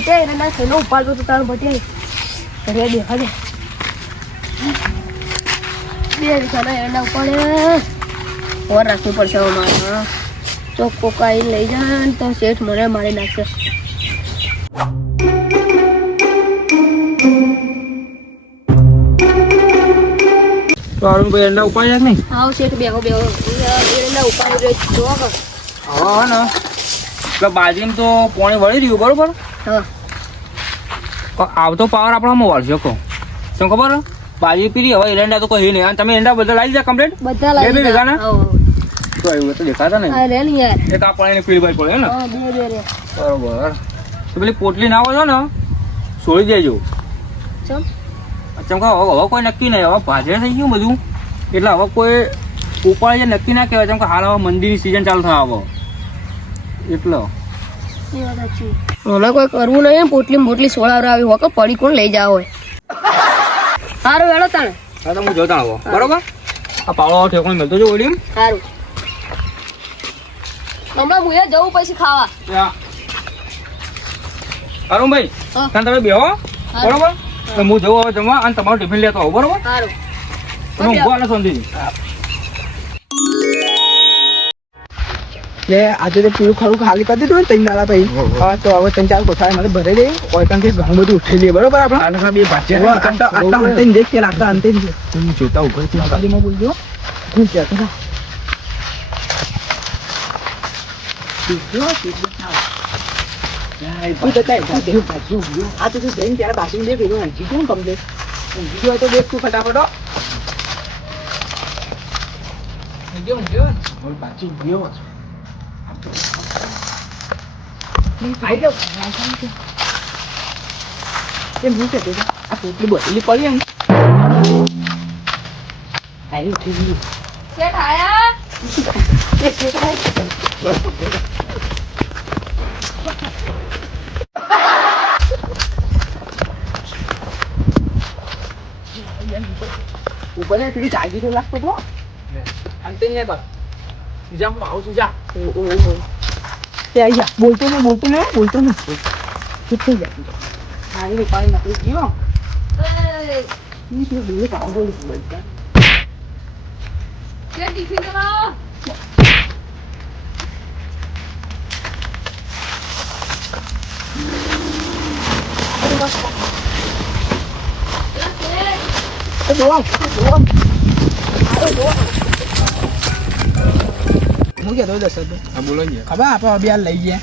બટે એના ખેલો ઉપાડતો તો તારો બટે રેડી હવે બે વિચારા એના ઉપાડે ઓર રાખવું પડશે મારે ચોખ્ખો કાઈ લઈ જાય તો શેઠ મને મારી નાખશે તો અરુણભાઈ એંડા ઉપાડ્યા જ નહીં આવ શેઠ બેહો એના ઉપાડી જો હા ને એટલે બાજીને તો પોણી વળી રહ્યું બરોબર હા આવતો પાવર આપણામાં વળશે કહો શું ખબર બાજી પીરી હવે એરંડા તો કોઈ નહીં તમે એંડા બધા લાવી જાય કમ્પ્લીટ બધા લાવી ભેગા ને હા તો એવું તો દેખાતા નહીં આ રે ને યાર એક આ પાણીની પીળી બાઈ પડે ને હા બે રે બરોબર તો પેલી પોટલી નાખો છો ને છોડી દેજો ચમ ચમકા હવે કોઈ નક્કી નહીં હવે ભાજે થઈ ગયું બધું એટલે હવે કોઈ ઉપાડે નક્કી ના કહેવાય ચમકા હાલ હવે મંદિરની સિઝન ચાલુ થવા હવે એટલે મને કોઈ કરવું નહીં પોટલી સોળાવરાવી હોય કે પડી કોણ લઈ જાવ હોય સારું વેળો તાણે હા તો હું જોતા આવો બરોબર આ પાવડો ઠેકોણ મળતો જો ઓડીમ સારું હમણાં મુએ જવું પછી ખાવા અરુણભાઈ હા. તમે બેહો બરોબર તો હું જવું હવે જમવા અને તમારું ટિફિન લેતો આવું બરોબર સારું તમે ઊંઘો આલે શાંતિથી એટલે આજે તો પૂરું ખરું ખાલી કરી દીધું ને ત્રણ દાડા પછી હા તો હવે ત્રણ ચાર કોઠાએ મને ભરે દે કોઈ કારણ કે ઘણું બધું ઉઠેલી બરોબર આપણે બે ભાજ્યા આટલા અંતે દેખ કે આટલા અંતે તમે જોતા ઉપર થી બોલજો હું કહેતો હતો આ તો જઈને ત્યારે બાસી દે પેલું ઊંઘી કેમ કમલે ઊંઘી હોય તો દેખ તું ફટાફટ બાચી ગયો એમ હું કહેતો હતો આ પોટલી બોટલી પડી એમ આવી ઉઠી ગયું શેઠ આયા ઉપર ને પેલી જાગી તો લાગતો હતો અંતે ને બસ બીજા હું આવું છું જા તે આવી જા બોલતો નહીં ચૂપ થઈ જા પાણી પાણી નાખી ગયો પેલું બે પાઉં બોલું બોલતા શેઠ ટિફિન બનાવો હું કહેતો દસ હા બોલો ને ખબર આપણે અભિયાન લઈ ગયા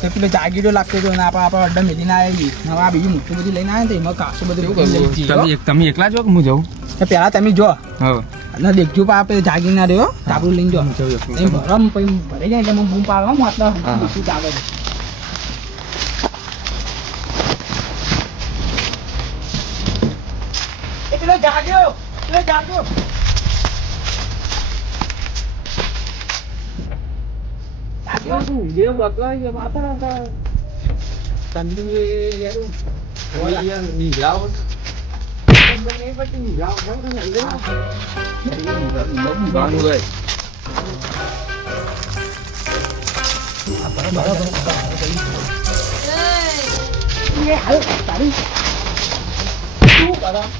તો પેલો જાગીરો લાગતો હતો અને આપણે અડ્ડા મેળીને આવી હવે આ બીજું મોટું બધું લઈને આવ્યા તો એમાં કાશું બધું લઈ જઈએ તમે એકલા જો કે હું જાઉં પેલા તમે જો હા અને દેખજો પા આપણે જાગી ના રહ્યો તાબડું લઈને જો એમ ભરમ પછી ભરાઈ જાય એટલે બૂમ પાડવા હું આટલા બધું ચાલે છે પેલો જાગ્યો Dia bakal ya apa nanti tanding ya tu. Oh yang di laut. Ini pasti di laut kan ada. Jadi belum bangun guys. Apa barang? Ini hal tadi. Tu barang.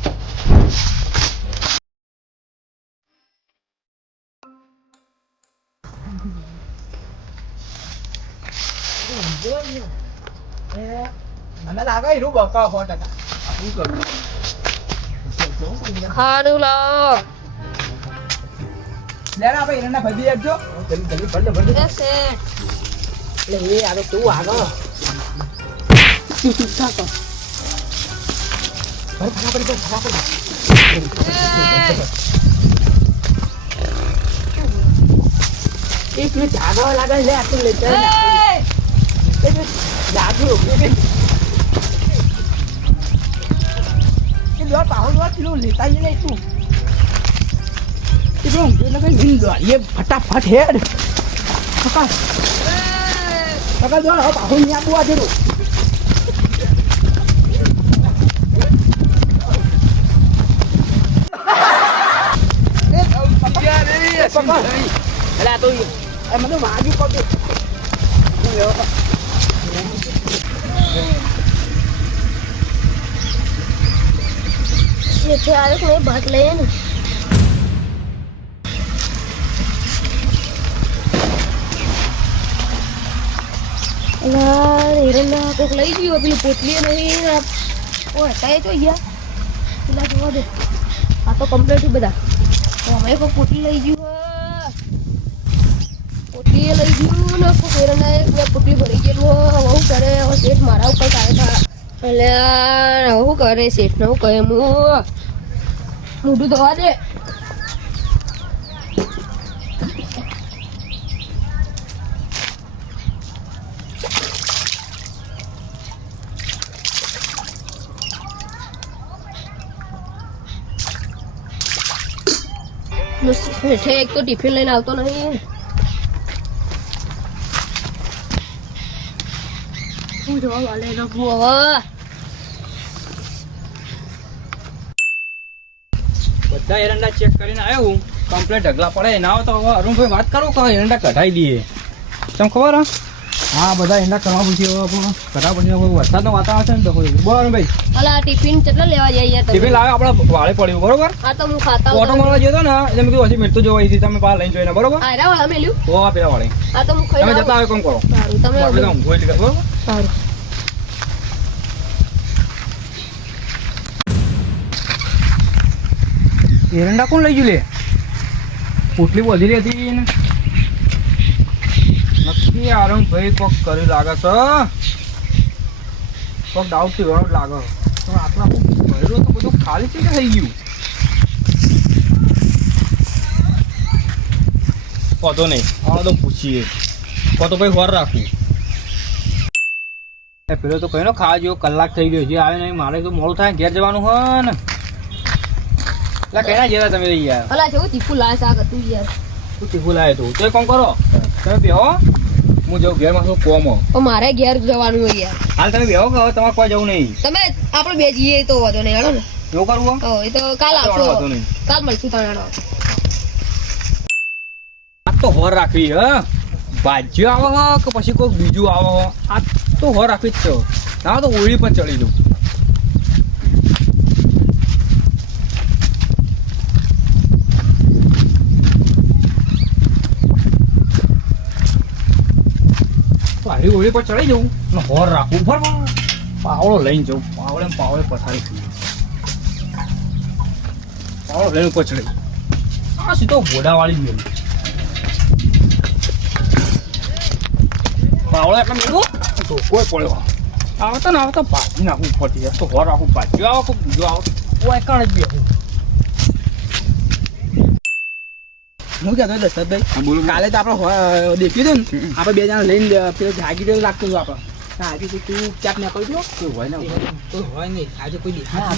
મને લાગે એનું બકા 100% ખાડું લાવો લેના ભાઈ એના ભજી આપજો જલ્દી ભંડ એટલે એ આ તો તું આગળ તું થાકો ફટાફટ એક મિનિટ જાગવા લાગે લે આટલું લઈ જાય જાગો cái đó bảo nó luôn lì tay này tu cái đó nó cái nhìn rồi em phật hết cái đó nó bảo nhà bua chứ đủ là tôi em nó mà giúp con đi શેઠે આવ્યો કે નહીં ભાત લઈએ ને એરંડા કોક લઈ ગયો પેલી પોટલી નહીં ઓ હતા તો ગયા પેલા જોવા દે આ તો કમ્પ્લીટ બધા હવે કોઈ પોટલી લઈ ગયું પોટલી લઈ ગયું ને કોઈ એરંડા એક પોટલી ભરી ગયેલું હવે કરે હવે શેઠ મારા ઉપર કાઢે એટલે શું કરે શેઠ ને હું કહે હું મોઢું ધોવા દે શેઠે એક તો ટિફિન લઈને આવતો નહીં હું જવા વાલે રખું હવે બધા એરંડા ચેક કરીને આવ્યો હું કમ્પ્લેટ ઢગલા પડે ના હોય તો હવે અરુણભાઈ વાત કરો કે એરંડા કઢાઈ દઈએ તમને ખબર હા બધા એરંડા કરવા પછી હવે પણ કઢા પછી વરસાદનો વાતાવરણ છે ને તો બરાબર ભાઈ અલા ટિફિન કેટલા લેવા જઈએ યાર ટિફિન લાવે આપણે વાળે પડ્યું બરોબર હા તો હું ખાતા ઓટો મારવા જતો ને એટલે મેં કીધું હજી મેળતો જોવા અહીંથી તમે બહાર લઈને જોઈને બરોબર આયરા વાળા મેલ્યું તો આ પેલા વાળે હા તો હું ખાઈ તમે જતા આવે કોમ કરો સારું તમે આપણે તો ઊંઘો એટલે બરોબર સારું એરંડા કોણ લઈ ગયું લે પોટલી વધી હતી ને નક્કી આરંભભાઈ કોક કરી લાગે છે કોક ડાઉટ થી વરોડ લાગે તો આપણા ભરેલું તો બધું ખાલી છે કે થઈ ગયું પતો નહીં આ તો પૂછીએ પતો ભાઈ વાર રાખવું પેલો તો કહીનો ખાવા જેવો કલાક થઈ ગયો જે આવે નહીં મારે તો મોડું થાય ઘેર જવાનું હોય ને એટલે કયા જેવા તમે યાર અલા જેવું તીખું લાય શાક હતું યાર તું તીખું લાવે તું તો કોમ કરો તમે બેહો હું જાઉં ઘેરમાં શું કોમ તો મારે ઘેર જવાનું હોય યાર હાલ તમે બેહો કે હવે તમારે કોઈ જવું નહીં તમે આપણે બે જઈએ તો વાંધો નહીં હેડો ને એવું કરવું હો એ તો કાલ આવશો વાંધો નહીં કાલ મળશું તમે હેડો આ તો હોર રાખવી હ ભાજ્યો આવે હ કે પછી કોઈક બીજું આવે હ આ તો હોર રાખવી જ છે ના તો ઓળી પર ચડી જવું હારી ઓળી પર ચડી જવું અને હોર રાખવું બરાબર પાવડો લઈને જવું પાવડે પથારી પાવડો લઈને ઉપર ચડી આ સીધો ઘોડાવાળી મેળવી પાવડો એટલે મેળવું ધોકો પડ્યો આવતા ને આવતા ભાજી નાખવું પડતી તો હોર રાખવું ભાજ્યો આવે કોઈ બીજો આવે કોઈ કણ જ બેહું હું કહેતો દશરથભાઈ કાલે તો આપણે દેખ્યું હતું ને આપણે બે જણા લઈને પેલો જાગી દેવું લાગતું હતું આપણે આજે તો તું ક્યાંક ના કરજો કોઈ હોય ને કોઈ હોય નહીં આજે કોઈ દેખાતું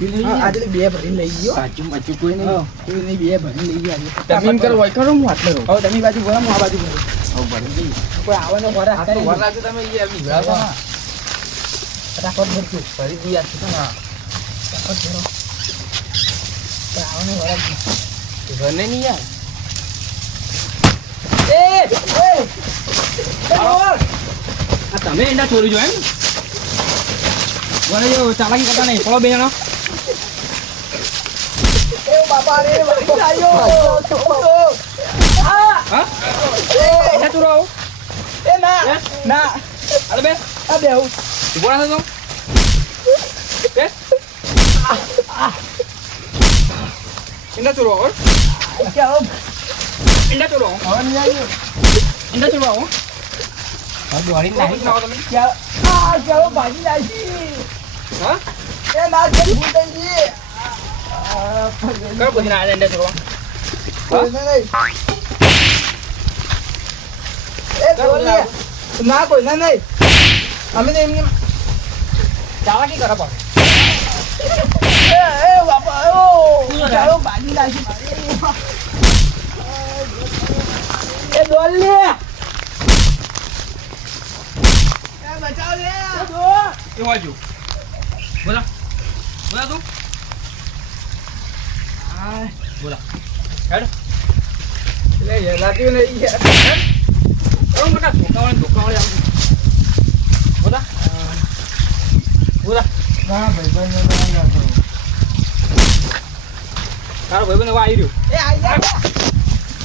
નહીં આજે તો બે ભરીને લઈ ગયો સાચું કોઈ નહીં કોઈ નહીં બે ભરીને લઈ ગયો તમે એમ કરો હોય કરો હું આટલે રહું હવે તમે બાજુ ભરો હું આ બાજુ ભરું હવે ભરી જઈએ કોઈ આવવાનો વર રાખજો તમે ફટાફટ ભરજો ભરી દઈએ આ છે હા ફટાફટ ભરો આવવાનો વર રાખજો ઘરને નહીં યાર તમે એંડા ચોરી જો એમ બોલે જો ચાલાકી કરતા નહીં પડો બે જણા હા એંડા ચોરો આવો ના અરે બે આ બેહું ઉભો ના થતો બે એંડા ચોરો આવો એંડા ચોરો આવો એંડા ચોરો આવો હા દોડી નાખી ખાઓ તમે ચાલો ભાજી નાખી હા એ ના ભૂલ થઈ ગઈ કયો પછી ના એંડા ચોરો ના કોઈ ના નહીં અમે તો એમને ચાલાકી કરે પણ બાપા ચાલો ભાજી નાખી એ ડોલ લે બચાવ લે એ બાજુ બોલા તું બોલા હેડ લે યલાતી નહીં યાર કોણ બટા ધોકાવાળી આવું બોલા ના ભાઈ ભાઈ તારો ભાઈબંધ હવે આવી રહ્યો. એ આઈ જા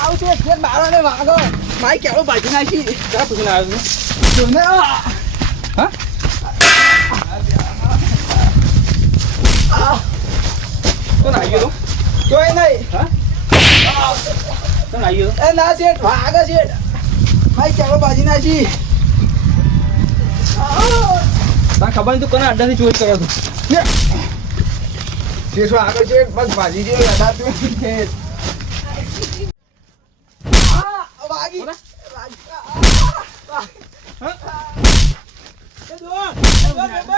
આવશે ફેર બાળાને વાગો માઈ કેવો બાજી નાખી ક્યાં પૂછીને આવ્યો તું? જોને હા? કોણ આવી ગયો તું? જોઈ નહીં હા? કોણ આવી ગયો તું? એ ના શેઠ વાગે શેઠ માઈ કેવો બાજી નાખી તને ખબર નહીં તું કોના અડ્ડાથી ચોરી કર્યો તું? શેઠ વાગે શેઠ બસ બાજી જેવું લડાતું શેઠ વાગી બોલા? વાગી હા? એ દોડ